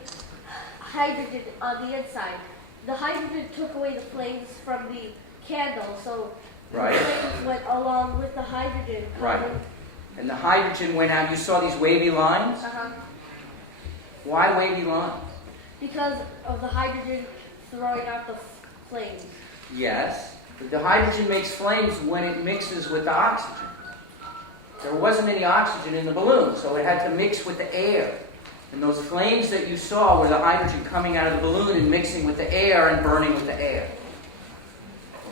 hydrogen on the inside. The hydrogen took away the flames from the candle, so Right. the flames went along with the hydrogen. Right. And the hydrogen went out. You saw these wavy lines? Why wavy lines? Because of the hydrogen throwing out the flames. Yes. But the hydrogen makes flames when it mixes with the oxygen. There wasn't any oxygen in the balloon, so it had to mix with the air. And those flames that you saw were the hydrogen coming out of the balloon and mixing with the air and burning with the air.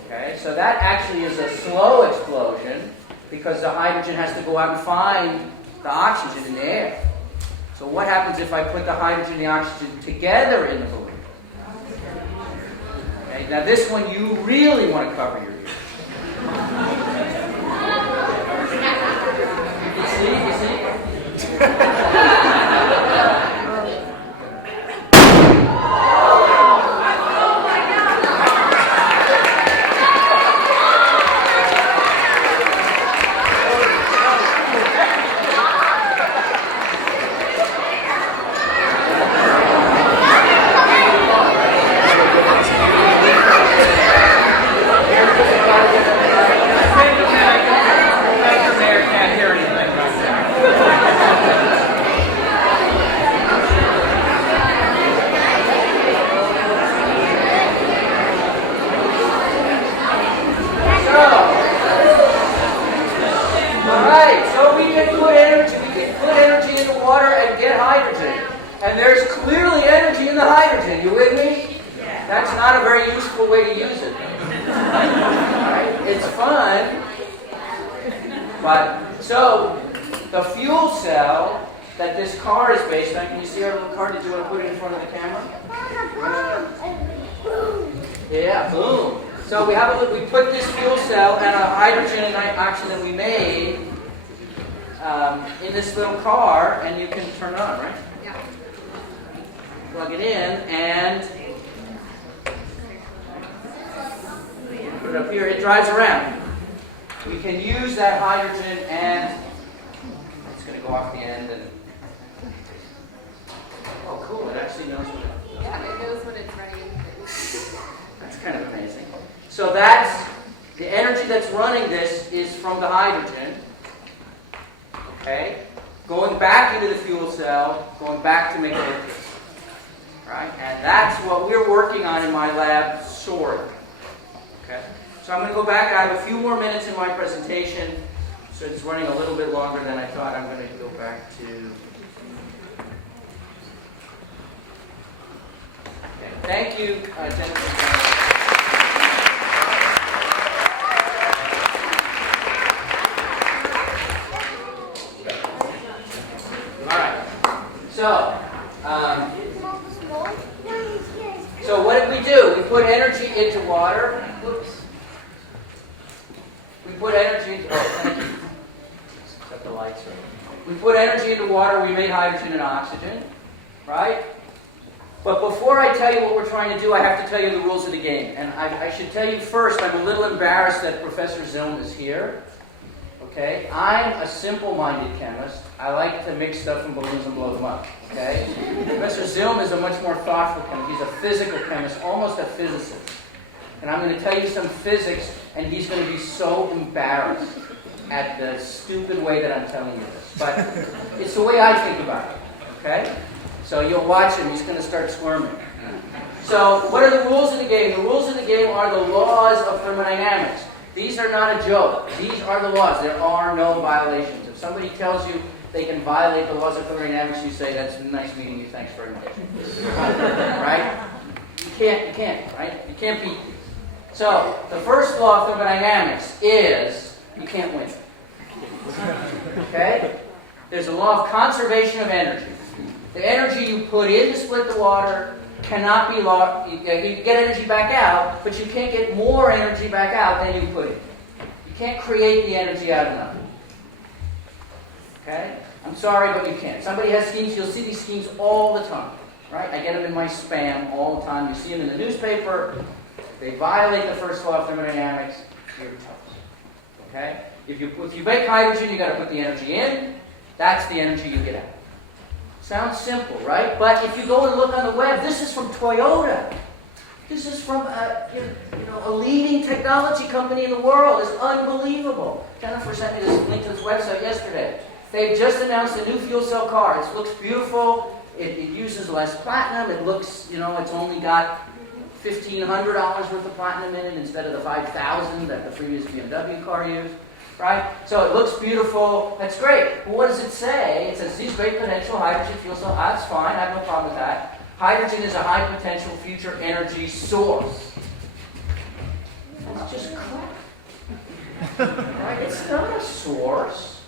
Okay, so that actually is a slow explosion because the hydrogen has to go out and find the oxygen in the air. So what happens if I put the hydrogen and the oxygen together in the balloon? Okay, now this one you really want to cover your ears. You see? And there's clearly energy in the hydrogen. You with me? Yeah. That's not a very useful way to use it. Right? It's fun. But, so, the fuel cell that this car is based on, can you see our little car? Did you want to put it in front of the camera? Yeah, boom. So we put this fuel cell and a hydrogen and oxygen that we made in this little car, and you can turn it on, right? Yeah. Plug it in, and put it up here. It drives around. We can use that hydrogen, and it's going to go off the end. And oh, cool! It actually knows what it. Yeah, it knows when it's ready. That's kind of amazing. So that's the energy that's running this is from the hydrogen. Okay, going back into the fuel cell, going back to make electricity. Right? And that's what we're working on in my lab, sort of. Okay? So I'm going to go back. I have a few more minutes in my presentation, so it's running a little bit longer than I thought. I'm going to go back to... Okay. Thank you, Jennifer. So what did we do? We put energy into water. Whoops. We put energy into... Oh, thank you. Set the lights right. We put energy into water. We made hydrogen and oxygen. Right? But before I tell you what we're trying to do, I have to tell you the rules of the game. And I should tell you first, I'm a little embarrassed that Professor Zilm is here. Okay? I'm a simple-minded chemist. I like to mix stuff in balloons and blow them up. Okay? Professor Zilm is a much more thoughtful chemist. He's a physical chemist, almost a physicist. And I'm going to tell you some physics, and he's going to be so embarrassed at the stupid way that I'm telling you this. But it's the way I think about it. Okay? So you'll watch him. He's going to start squirming. So what are the rules of the game? The rules of the game are the laws of thermodynamics. These are not a joke. These are the laws. There are no violations. If somebody tells you they can violate the laws of thermodynamics, you say, that's nice meeting you, thanks very much. Right? You can't, right? You can't beat these. So, the first law of thermodynamics is you can't win. Okay? There's a law of conservation of energy. The energy you put in to split the water cannot be lost. You get energy back out, but you can't get more energy back out than you put in. You can't create the energy out of nothing. Okay? I'm sorry, but you can't. Somebody has schemes. You'll see these schemes all the time. Right? I get them in my spam all the time. You see them in the newspaper. They violate the first law of thermodynamics. You're toast. Okay? If you make hydrogen, you've got to put the energy in. That's the energy you get out. Sounds simple, right? But if you go and look on the web, this is from Toyota. This is from a leading technology company in the world. It's unbelievable. Jennifer sent me this link to this website yesterday. They've just announced a new fuel cell car. It looks beautiful. It uses less platinum. It looks, it's only got $1,500 worth of platinum in it instead of the $5,000 that the previous BMW car used. Right? So it looks beautiful. That's great. But what does it say? It says these great potential hydrogen fuel cell. That's fine. I have no problem with that. Hydrogen is a high potential future energy source. That's just crap. Right? It's not a source.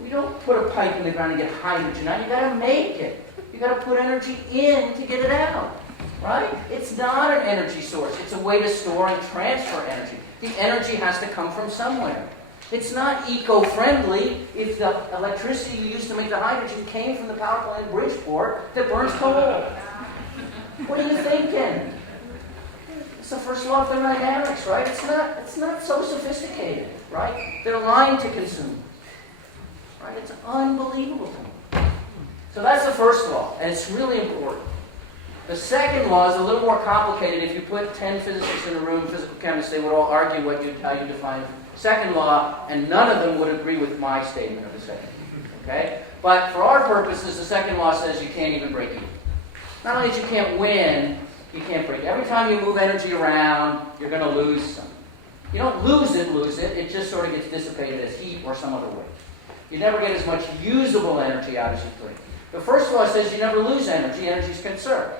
We don't put a pipe in the ground and get hydrogen out. You got to make it. You got to put energy in to get it out, right? It's not an energy source. It's a way to store and transfer energy. The energy has to come from somewhere. It's not eco-friendly if the electricity you used to make the hydrogen came from the power plant in Bridgeport that burns coal. What are you thinking? It's the first law of thermodynamics, right? It's not so sophisticated, right? They're lying to consumers. Right? It's unbelievable to me. So that's the first law, and it's really important. The second law is a little more complicated. If you put 10 physicists in a room, physical chemists, they would all argue how you define the second law, and none of them would agree with my statement of the second. Okay? But for our purposes, the second law says you can't even break even. Not only that you can't win, you can't break. Every time you move energy around, you're going to lose some. You don't lose it. It just sort of gets dissipated as heat or some other way. You never get as much usable energy out as you put in. The first law says you never lose energy. Energy is conserved.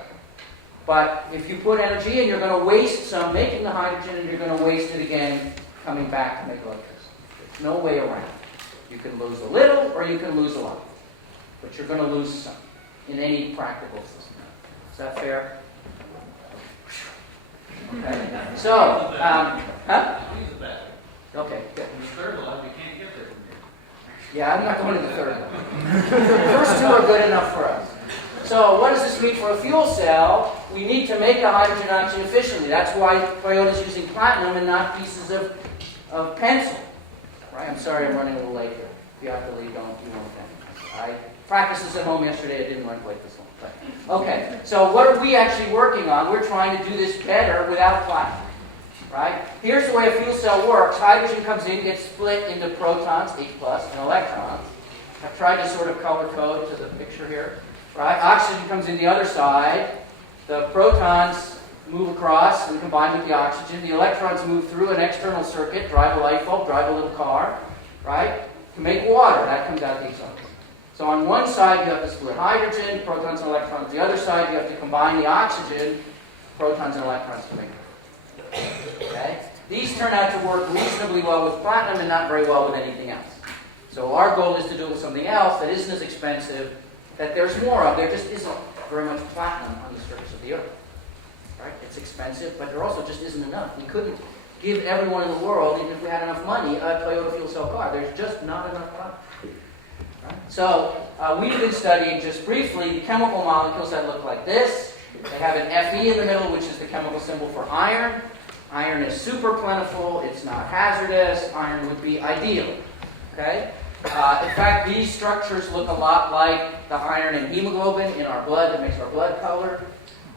But if you put energy in, you're going to waste some making the hydrogen, and you're going to waste it again coming back to make electricity. There's no way around. You can lose a little or you can lose a lot. But you're going to lose some in any practical system. Is that fair? Okay. So, Okay, good. In the third law, you can't get there from here. Yeah, I'm not going to the third one. The first two are good enough for us. So what does this mean for a fuel cell? We need to make a hydrogen oxygen efficiently. That's why Toyota's using platinum and not pieces of pencil. Right? I'm sorry I'm running a little late here. If you have to leave, you won't think. I practiced this at home yesterday. It didn't run quite this long. But, okay, so what are we actually working on? We're trying to do this better without platinum. Right? Here's the way a fuel cell works. Hydrogen comes in, gets split into protons, H+, and electrons. I've tried to sort of color code to the picture here. Right? Oxygen comes in the other side. The protons move across and combine with the oxygen. The electrons move through an external circuit, drive a light bulb, drive a little car, right? To make water. That comes out the exhaust. So on one side you have to split hydrogen, protons and electrons. The other side you have to combine the oxygen, protons and electrons to make water. Okay? These turn out to work reasonably well with platinum and not very well with anything else. So our goal is to do it with something else that isn't as expensive, that there's more of. There just isn't very much platinum on the surface of the Earth. Right? It's expensive, but there also just isn't enough. We couldn't give everyone in the world, even if we had enough money, a Toyota fuel cell car. There's just not enough platinum. Right? So we've been studying just briefly the chemical molecules that look like this. They have an Fe in the middle, which is the chemical symbol for iron. Iron is super plentiful. It's not hazardous. Iron would be ideal. Okay? In fact, these structures look a lot like the iron in hemoglobin in our blood that makes our blood color.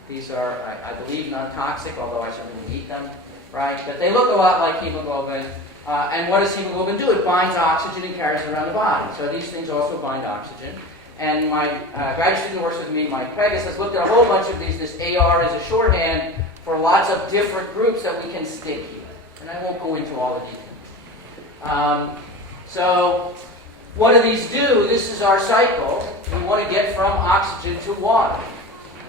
These are, I believe, non-toxic, although I certainly eat them. Right? But they look a lot like hemoglobin. And what does hemoglobin do? It binds oxygen and carries it around the body. So these things also bind oxygen. And my graduate student who works with me, Mike Pegas, has looked at a whole bunch of these. This AR is a shorthand for lots of different groups that we can stick here. And I won't go into all the details. So what do these do? This is our cycle. We want to get from oxygen to water.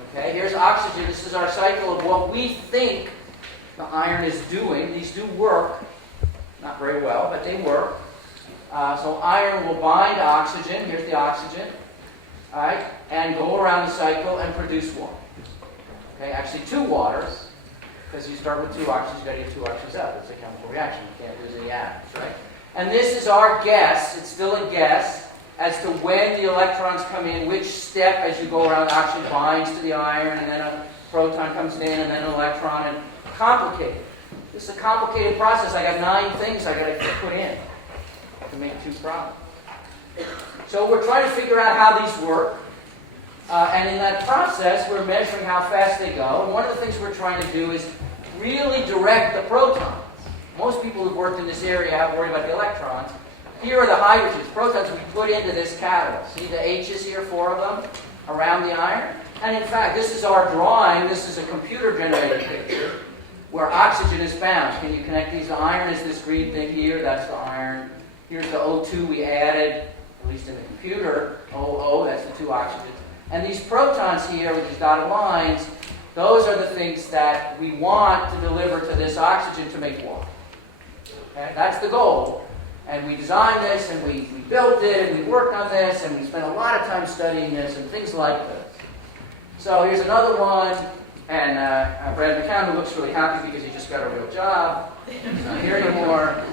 Okay, here's oxygen. This is our cycle of what we think the iron is doing. These do work. Not very well, but they work. So iron will bind oxygen. Here's the oxygen. All right, and go around the cycle and produce water. Okay, actually two waters, because you start with two oxygens, you've got to get two oxygens out. It's a chemical reaction. You can't lose any atoms, right? And this is our guess. It's still a guess as to when the electrons come in, which step as you go around oxygen binds to the iron, and then a proton comes in, and then an electron, and complicated. This is a complicated process. I got 9 things I got to put in to make 2 problems. So we're trying to figure out how these work. And in that process, we're measuring how fast they go. And one of the things we're trying to do is really direct the protons. Most people who've worked in this area have worried about the electrons. Here are the hydrogens. Protons we put into this catalyst. See the H's here, 4 of them, around the iron? And in fact, this is our drawing. This is a computer-generated picture where oxygen is bound. Can you connect these? The iron is this green thing here. That's the iron. Here's the O2 we added, at least in the computer. OO, that's the 2 oxygens. And these protons here with these dotted lines, those are the things that we want to deliver to this oxygen to make water. Okay? That's the goal. And we designed this, and we built it, and we worked on this, and we spent a lot of time studying this, and things like this. So here's another one, and Brad McCown, who looks really happy because he just got a real job. He's not here anymore.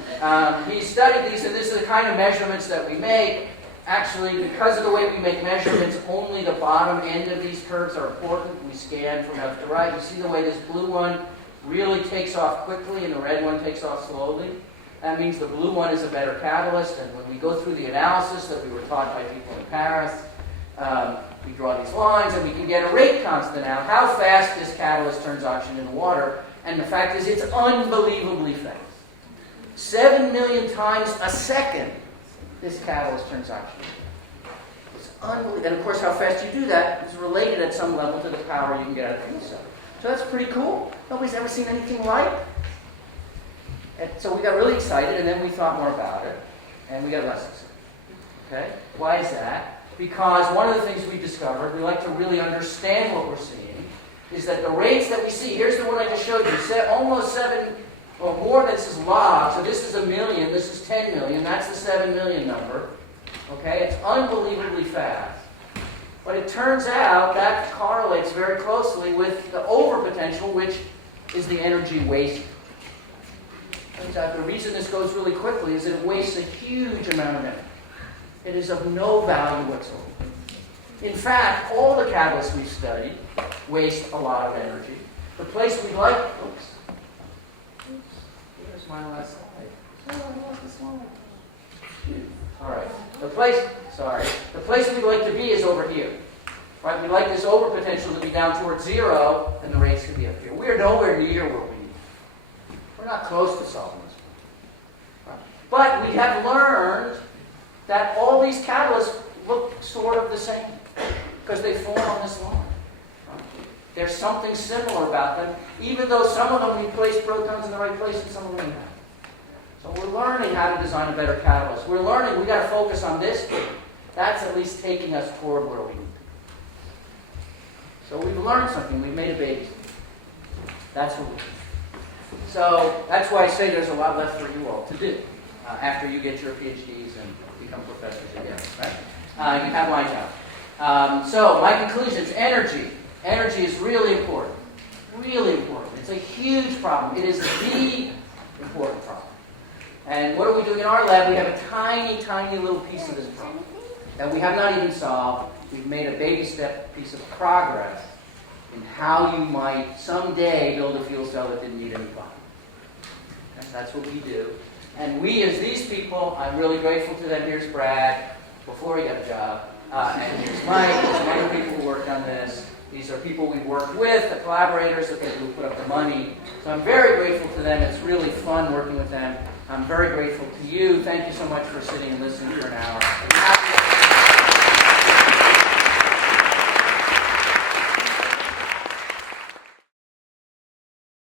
He studied these, and this is the kind of measurements that we make. Actually, because of the way we make measurements, only the bottom end of these curves are important. We scan from left to right. You see the way this blue one really takes off quickly and the red one takes off slowly? That means the blue one is a better catalyst, and when we go through the analysis that we were taught by people in Paris, we draw these lines, and we can get a rate constant out, how fast this catalyst turns oxygen into water, and the fact is it's unbelievably fast. 7 million times a second, this catalyst turns oxygen. It's unbelievable. And of course, how fast you do that is related at some level to the power you can get out of the fuel cell. So that's pretty cool. Nobody's ever seen anything like it. And so we got really excited, and then we thought more about it, and we got less excited. Okay? Why is that? Because one of the things we discovered, we like to really understand what we're seeing, is that the rates that we see, here's the one I just showed you, almost 7, well, more than this is log, so this is 1 million, this is 10 million, that's the 7 million number. Okay? It's unbelievably fast. But it turns out that correlates very closely with the overpotential, which is the energy waste. Turns out the reason this goes really quickly is that it wastes a huge amount of energy. It is of no value whatsoever. In fact, all the catalysts we've studied waste a lot of energy. The place we'd like, here's my last slide. Oh, I lost the slide. All right. The place we'd like to be is over here. Right? We'd like this overpotential to be down towards 0, and the rates can be up here. We're nowhere near where we need. We're not close to solving this problem. Right? But we have learned that all these catalysts look sort of the same because they form on this line. Right? There's something similar about them, even though some of them we place protons in the right place and some of them we haven't. So we're learning how to design a better catalyst. We're learning we got to focus on this bit. That's at least taking us toward where we need to be. So we've learned something. We've made a baby. That's what we do. So that's why I say there's a lot left for you all to do after you get your PhDs and become professors at Yale. Right? You have lines out. So my conclusions: energy. Energy is really important. Really important. It's a huge problem. It is the important problem. And what are we doing in our lab? We have a tiny, tiny little piece of this problem that we have not even solved. We've made a baby step piece of progress in how you might someday build a fuel cell that didn't need any plumbing. Okay? That's what we do. And we, as these people, I'm really grateful to them. Here's Brad, before he got a job. And here's Mike, some other people who worked on this. These are people we've worked with, the collaborators, the people who put up the money. So I'm very grateful to them. It's really fun working with them. I'm very grateful to you. Thank you so much for sitting and listening for an hour.